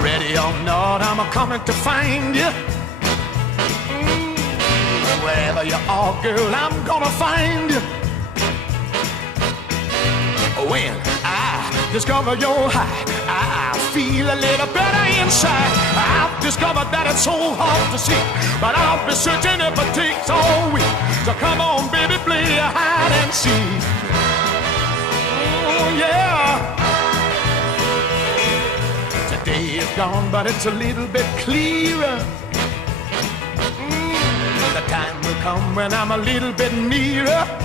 Ready or not, I'm coming to find you. Wherever you are, girl, I'm gonna find you. When I discover your high, I feel a little better inside. I've discovered that it's so hard to see, but I'll be searching if it takes all week. So come on, baby, play hide and seek. Oh, yeah. Today is gone, but it's a little bit clearer. The time will come when I'm a little bit nearer.